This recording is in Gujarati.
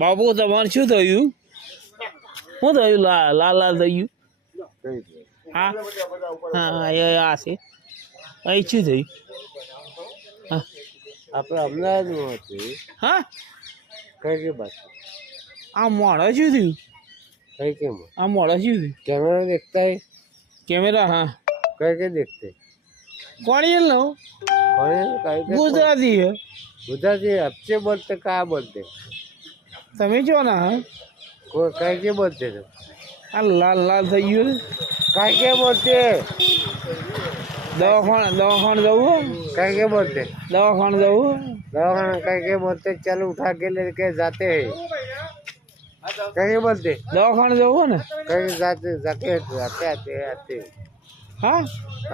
બાપુ તમારે શું થયું? શું થયું? લાલ લાલ થઈ ગયું? હા હા એ આ છે. અહીં શું થયું? હા આપણે અમદાવાદમાં હતું. હા કઈ બાજુ? આ મોડા શું થયું? કઈ કેમ? આ મોડા શું થયું? कैमरा देखता है? કેમેરા હા कैसे देखते? કોણ એ લો ગુજરાતી હે गुजराती अच्छे बोलते कहाँ बोलते? તમે જો ના હા कैसे बोलते थे? આ લાલ લાલ થઈ ગયું. कैसे बोलते? દવાખાને જવું? कैसे बोलते? દવાખાને जવું? दवाखाना कैसे बोलते? चल उठा के लेके जाते हैं. कैसे बोलते? દવાખાને જવું ને? कैसे जाते जाते आते आते आते હા